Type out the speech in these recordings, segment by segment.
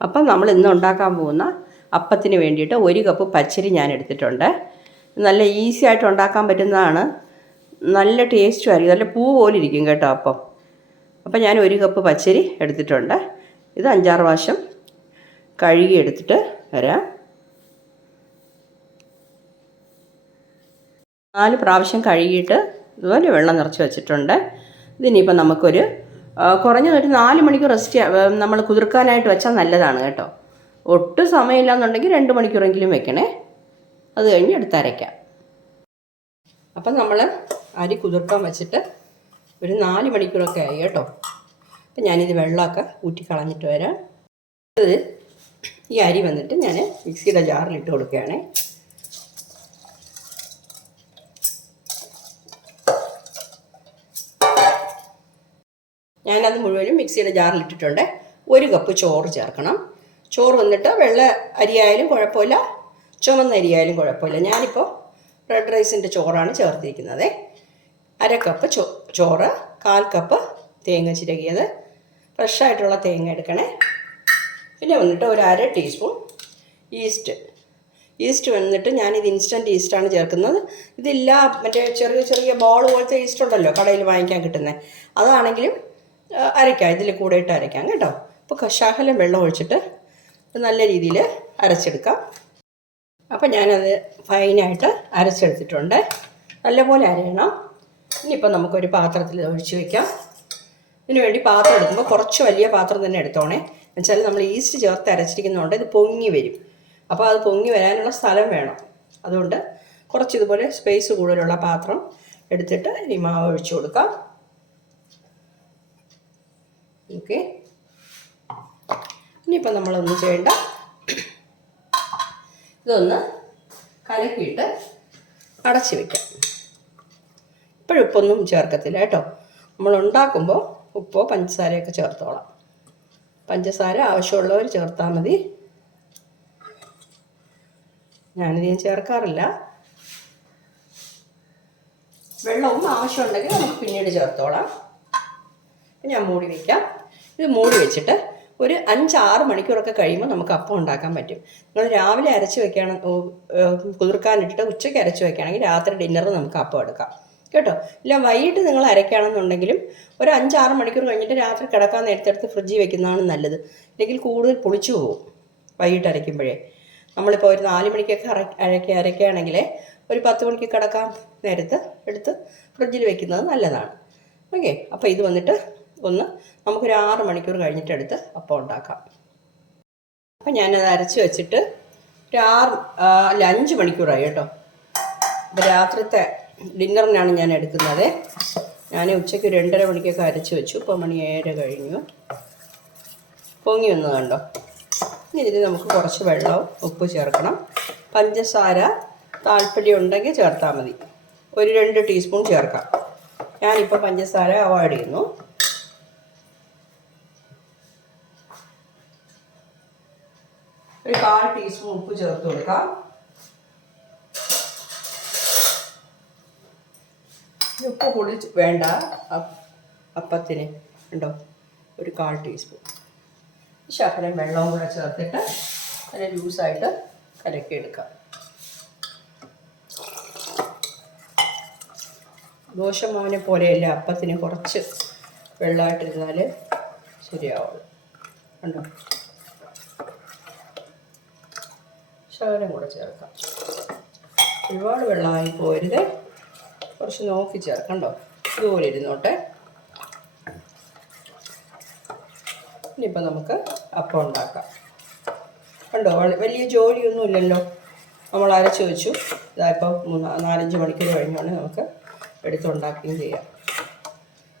അപ്പം നമ്മൾ ഇന്ന് ഉണ്ടാക്കാൻ പോകുന്ന അപ്പത്തിന് വേണ്ടിയിട്ട് ഒരു കപ്പ് പച്ചരി ഞാൻ എടുത്തിട്ടുണ്ട്. നല്ല ഈസി ആയിട്ട് ഉണ്ടാക്കാൻ പറ്റുന്നതാണ്. നല്ല ടേസ്റ്റും ആയിരിക്കും. നല്ല പൂ പോലെ ഇരിക്കും കേട്ടോ അപ്പം. അപ്പം ഞാൻ ഒരു കപ്പ് പച്ചരി എടുത്തിട്ടുണ്ട്. ഇത് അഞ്ചാറ് പ്രാവശ്യം കഴുകി എടുത്തിട്ട് വരാം. നാല് പ്രാവശ്യം കഴുകിയിട്ട് ഇതുപോലെ വെള്ളം നിറച്ച് വെച്ചിട്ടുണ്ട്. ഇതിനിപ്പം നമുക്കൊരു ആ, കുറഞ്ഞതൊരു നാല് മണിക്കൂർ റെസ്റ്റ് നമ്മൾ കുതിർക്കാനായിട്ട് വെച്ചാൽ നല്ലതാണ് കേട്ടോ. ഒട്ടും സമയമില്ല എന്നുണ്ടെങ്കിൽ രണ്ട് മണിക്കൂറെങ്കിലും വെക്കണേ. അത് കഴിഞ്ഞ് എടുത്തരയ്ക്കാം അപ്പം നമ്മൾ അരി കുതിർക്കാൻ വെച്ചിട്ട് ഒരു നാല് മണിക്കൂറൊക്കെ ആയി കേട്ടോ. അപ്പം ഞാനിത് വെള്ളമൊക്കെ ഊറ്റി കളഞ്ഞിട്ട് വരാം. ഇത് ഈ അരി വന്നിട്ട് ഞാൻ മിക്സിയുടെ ജാറിലിട്ട് കൊടുക്കുകയാണേ. ഞാനത് മുഴുവനും മിക്സിയുടെ ജാറിലിട്ടിട്ടുണ്ട് ഒരു കപ്പ് ചോറ് ചേർക്കണം. ചോറ് വന്നിട്ട് വെള്ള അരിയായാലും കുഴപ്പമില്ല. ചുമന്ന അരിയായാലും കുഴപ്പമില്ല. ഞാനിപ്പോൾ റെഡ് റൈസിന്റെ ചോറാണ് ചേർത്തിരിക്കുന്നത്. അര കപ്പ് ചോ ചോറ് കാൽ കപ്പ് തേങ്ങ ചിരകിയത്. ഫ്രഷായിട്ടുള്ള തേങ്ങ എടുക്കണേ. പിന്നെ വന്നിട്ട് ഒരു അര ടീസ്പൂൺ ഈസ്റ്റ് ഈസ്റ്റ് വന്നിട്ട് ഞാനിത് ഇൻസ്റ്റന്റ് ഈസ്റ്റാണ് ചേർക്കുന്നത്. ഇതില്ല മറ്റേ ചെറിയ ചെറിയ ബോൾ പോലത്തെ ഈസ്റ്റ് ഉണ്ടല്ലോ കടയിൽ വാങ്ങിക്കാൻ കിട്ടുന്നത് അതാണെങ്കിലും അരയ്ക്കാം. ഇതിൽ കൂടെ ഇട്ട് അരയ്ക്കാം കേട്ടോ. അപ്പോൾ കഷാഹലം വെള്ളം ഒഴിച്ചിട്ട് നല്ല രീതിയിൽ അരച്ചെടുക്കാം. അപ്പം ഞാനത് ഫൈനായിട്ട് അരച്ചെടുത്തിട്ടുണ്ട്. നല്ലപോലെ അരയണം. ഇനിയിപ്പോൾ നമുക്കൊരു പാത്രത്തിൽ ഒഴിച്ചു വയ്ക്കാം ഇതിനു വേണ്ടി പാത്രം എടുക്കുമ്പോൾ കുറച്ച് വലിയ പാത്രം തന്നെ എടുത്തോണേ. എന്നുവെച്ചാൽ നമ്മൾ ഈസ്റ്റ് ചേർത്ത് അരച്ചിരിക്കുന്നതുകൊണ്ട് ഇത് പൊങ്ങി വരും. അപ്പോൾ അത് പൊങ്ങി വരാനുള്ള സ്ഥലം വേണം. അതുകൊണ്ട് കുറച്ച് ഇതുപോലെ സ്പേസ് കൂടുതലുള്ള പാത്രം എടുത്തിട്ട് ഈ മാവ് ഒഴിച്ചു കൊടുക്കാം. ഓക്കെ. ഇനിയിപ്പോൾ നമ്മളൊന്നും ചെയ്യണ്ട. ഇതൊന്ന് കലക്കിയിട്ട് അടച്ചു വെക്കാം. ഇപ്പോഴും ഉപ്പൊന്നും ചേർക്കത്തില്ല കേട്ടോ. നമ്മൾ ഉണ്ടാക്കുമ്പോൾ ഉപ്പോ പഞ്ചസാരയൊക്കെ ചേർത്തോളാം. പഞ്ചസാര ആവശ്യമുള്ളവർ ചേർത്താൽ മതി. ഞാനിധികം ചേർക്കാറില്ല. വെള്ളവും ആവശ്യമുണ്ടെങ്കിൽ നമുക്ക് പിന്നീട് ചേർത്തോളാം. ഞാൻ മൂടി വയ്ക്കാം ഇത് മൂടി വെച്ചിട്ട് ഒരു അഞ്ചാറ് മണിക്കൂറൊക്കെ കഴിയുമ്പോൾ നമുക്ക് അപ്പം ഉണ്ടാക്കാൻ പറ്റും. നിങ്ങൾ രാവിലെ അരച്ച് ഏ, കുതിർക്കാനിട്ടിട്ട് ഉച്ചയ്ക്ക് അരച്ച് വെക്കുകയാണെങ്കിൽ രാത്രി ഡിന്നറിന് നമുക്ക് അപ്പം എടുക്കാം. കേട്ടോ? ഇല്ല വൈകിട്ട് നിങ്ങൾ അരയ്ക്കുകയാണെന്നുണ്ടെങ്കിലും ഒരു അഞ്ചാറ് മണിക്കൂർ കഴിഞ്ഞിട്ട് രാത്രി കിടക്കാൻ നേരത്തെടുത്ത് ഫ്രിഡ്ജിൽ വെക്കുന്നതാണ് നല്ലത്. അല്ലെങ്കിൽ കൂടുതൽ പൊളിച്ചു പോകും വൈകിട്ട് അരയ്ക്കുമ്പോഴേ. നമ്മളിപ്പോൾ ഒരു നാല് മണിക്കൊക്കെ അര അരയ്ക്ക അരയ്ക്കുകയാണെങ്കിൽ ഒരു പത്ത് മണിക്ക് കിടക്കാൻ നേരത്ത് എടുത്ത് ഫ്രിഡ്ജിൽ വെക്കുന്നത് നല്ലതാണ്. ഓക്കെ? അപ്പോൾ ഇത് വന്നിട്ട് ഒന്ന് നമുക്കൊരു ആറ് മണിക്കൂർ കഴിഞ്ഞിട്ടെടുത്ത് അപ്പം ഉണ്ടാക്കാം. അപ്പം ഞാനത് അരച്ച് വെച്ചിട്ട് ഒരു ആറ് അല്ല അഞ്ച് മണിക്കൂറായി കേട്ടോ. അപ്പം രാത്രിത്തെ ഡിന്നറിനാണ് ഞാൻ എടുക്കുന്നത്. ഞാൻ ഉച്ചയ്ക്ക് രണ്ടര മണിക്കൊക്കെ അരച്ച് വെച്ചു. ഇപ്പോൾ മണി ഏഴര കഴിഞ്ഞു. പൊങ്ങി വന്നത് കണ്ടോ. ഇനി നമുക്ക് കുറച്ച് വെള്ളവും ഉപ്പ് ചേർക്കണം. പഞ്ചസാര താല്പര്യം ഉണ്ടെങ്കിൽ ചേർത്താൽ മതി. ഒരു രണ്ട് ടീസ്പൂൺ ചേർക്കാം. ഞാനിപ്പോൾ പഞ്ചസാര അവോയ്ഡ് ചെയ്യുന്നു. ഒരു കാൽ ടീസ്പൂൺ ഉപ്പ് ചേർത്ത് കൊടുക്കാം. ഉപ്പ് കൂടി വേണ്ട. അപ്പ് അപ്പത്തിന് ഉണ്ടോ ഒരു കാൽ ടീസ്പൂൺ ശകലം വെള്ളവും കൂടെ ചേർത്തിട്ട് നല്ല ലൂസായിട്ട് കലക്കിയെടുക്കാം ദോശമാവിനെ പോലെയല്ല അപ്പത്തിന് കുറച്ച് വെള്ളമായിട്ടിരുന്നാൽ ശരിയാവുള്ളൂ. കണ്ടോ? ശകലം കൂടെ ചേർക്കാം. ഒരുപാട് വെള്ളമായി പോരുത്. കുറച്ച് നോക്കി ചേർക്കണ്ടോ? ഇതുപോലെ ഇരുന്നോട്ടെ. ഇനിയിപ്പോൾ നമുക്ക് അപ്പം ഉണ്ടാക്കാം. കണ്ടോ? വലിയ ജോലിയൊന്നും ഇല്ലല്ലോ. നമ്മൾ അരച്ച് വെച്ചു. ഇതായിപ്പോൾ മൂന്ന് നാലഞ്ച് മണിക്കൂർ കഴിഞ്ഞാണ് നമുക്ക് എടുത്തുണ്ടാക്കുകയും ചെയ്യാം.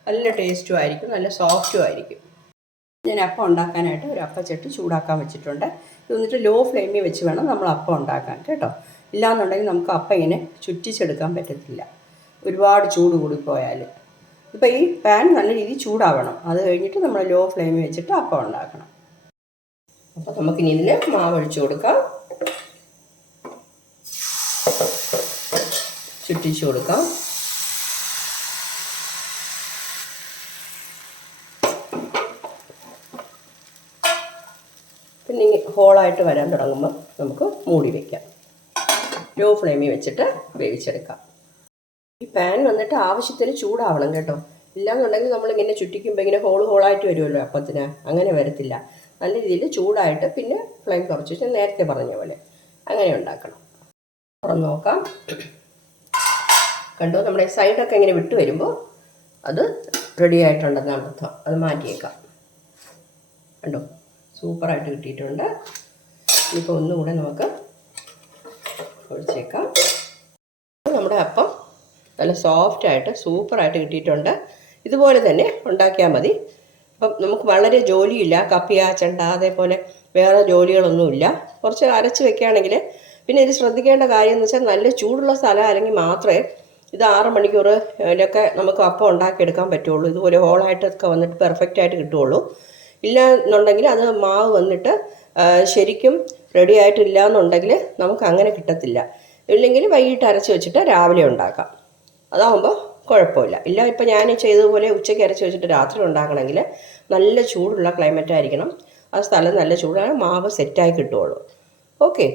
നല്ല ടേസ്റ്റും ആയിരിക്കും. നല്ല സോഫ്റ്റും ആയിരിക്കും. ഞാൻ അപ്പം ഉണ്ടാക്കാനായിട്ട് ഒരു അപ്പച്ചട്ടി ചൂടാക്കാൻ വെച്ചിട്ടുണ്ട്. ഇത് വന്നിട്ട് ലോ ഫ്ലെയിമിൽ വെച്ച് വേണം നമ്മൾ അപ്പം ഉണ്ടാക്കാൻ കേട്ടോ. ഇല്ലാന്നുണ്ടെങ്കിൽ നമുക്ക് അപ്പം ഇങ്ങനെ ചുറ്റിച്ചെടുക്കാൻ പറ്റത്തില്ല. ഒരുപാട് ചൂട് കൂടിപ്പോയാൽ ഇപ്പോൾ ഈ പാൻ നല്ല രീതിയിൽ ചൂടാവണം. അത് കഴിഞ്ഞിട്ട് നമ്മൾ ലോ ഫ്ലെയിമിൽ വെച്ചിട്ട് അപ്പം ഉണ്ടാക്കണം. അപ്പോൾ നമുക്കിനി ഇതിൽ മാവ് ഒഴിച്ചു കൊടുക്കാം. ചുറ്റിച്ചു കൊടുക്കാം പിന്നെ ഈ ഹോളായിട്ട് വരാൻ തുടങ്ങുമ്പോൾ നമുക്ക് മൂടി വയ്ക്കാം ലോ ഫ്ലെയിമിൽ വെച്ചിട്ട് വേവിച്ചെടുക്കാം. ഈ പാൻ വന്നിട്ട് ആവശ്യത്തിന് ചൂടാവണം കേട്ടോ. ഇല്ലാന്നുണ്ടെങ്കിൽ നമ്മളിങ്ങനെ ചുറ്റിക്കുമ്പോൾ ഇങ്ങനെ ഹോൾ ഹോളായിട്ട് വരുമല്ലോ അപ്പത്തിന്. അങ്ങനെ വരത്തില്ല. നല്ല രീതിയിൽ ചൂടായിട്ട് പിന്നെ ഫ്ലെയിം കുറച്ച് വെച്ചാൽ നേരത്തെ പറഞ്ഞ പോലെ അങ്ങനെ ഉണ്ടാക്കണം. തുറന്ന് നോക്കാം. കണ്ടോ? നമ്മുടെ സൈഡൊക്കെ ഇങ്ങനെ വിട്ട് വരുമ്പോൾ അത് റെഡി ആയിട്ടുണ്ടെന്നാണ് അർത്ഥം. അത് മാറ്റിയേക്കാം. കണ്ടോ? സൂപ്പറായിട്ട് കിട്ടിയിട്ടുണ്ട്. ഇപ്പോൾ ഒന്നുകൂടെ നമുക്ക് ഒഴിച്ചേക്കാം. നമ്മുടെ അപ്പം നല്ല സോഫ്റ്റായിട്ട് സൂപ്പറായിട്ട് കിട്ടിയിട്ടുണ്ട്. ഇതുപോലെ തന്നെ ഉണ്ടാക്കിയാൽ മതി. അപ്പം നമുക്ക് വളരെ ജോലിയില്ല. കപ്പിയ ചെണ്ട അതേപോലെ വേറെ ജോലികളൊന്നുമില്ല. കുറച്ച് അരച്ച് വെക്കുകയാണെങ്കിൽ പിന്നെ ഇത് ശ്രദ്ധിക്കേണ്ട കാര്യം എന്ന് വെച്ചാൽ നല്ല ചൂടുള്ള സ്ഥലം അല്ലെങ്കിൽ മാത്രമേ ഇത് ആറ് മണിക്കൂറിലൊക്കെ നമുക്ക് അപ്പം ഉണ്ടാക്കിയെടുക്കാൻ പറ്റുള്ളൂ. ഇതുപോലെ ഹോളായിട്ടൊക്കെ വന്നിട്ട് പെർഫെക്റ്റ് ആയിട്ട് ഇല്ല എന്നുണ്ടെങ്കിൽ അത് മാവ് വന്നിട്ട് ശരിക്കും റെഡി ആയിട്ടില്ല എന്നുണ്ടെങ്കിൽ നമുക്ക് അങ്ങനെ കിട്ടത്തില്ല. ഇല്ലെങ്കിൽ വൈകിട്ട് അരച്ച് വെച്ചിട്ട് രാവിലെ ഉണ്ടാക്കാം. അതാവുമ്പോൾ കുഴപ്പമില്ല. ഇല്ല ഇപ്പം ഞാൻ ചെയ്തതുപോലെ ഉച്ചയ്ക്ക് അരച്ച് വെച്ചിട്ട് രാത്രി ഉണ്ടാക്കണമെങ്കിൽ നല്ല ചൂടുള്ള ക്ലൈമറ്റ് ആയിരിക്കണം. ആ സ്ഥലം നല്ല ചൂടാണ് മാവ് സെറ്റായി കിട്ടുകയുള്ളൂ ഓക്കെ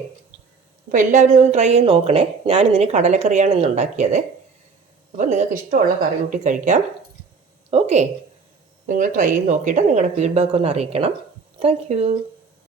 അപ്പോൾ എല്ലാവരും ഇതൊന്ന് ട്രൈ ചെയ്ത് നോക്കണേ. ഞാനിതിന് കടലക്കറിയാണ് ഇന്ന് ഉണ്ടാക്കിയത് അപ്പോൾ നിങ്ങൾക്ക് ഇഷ്ടമുള്ള കറി കൂട്ടി കഴിക്കാം. ഓക്കെ നിങ്ങൾ ട്രൈ ചെയ്ത് നോക്കിയിട്ട് നിങ്ങളുടെ ഫീഡ്ബാക്ക് ഒന്ന് അറിയിക്കണം. താങ്ക്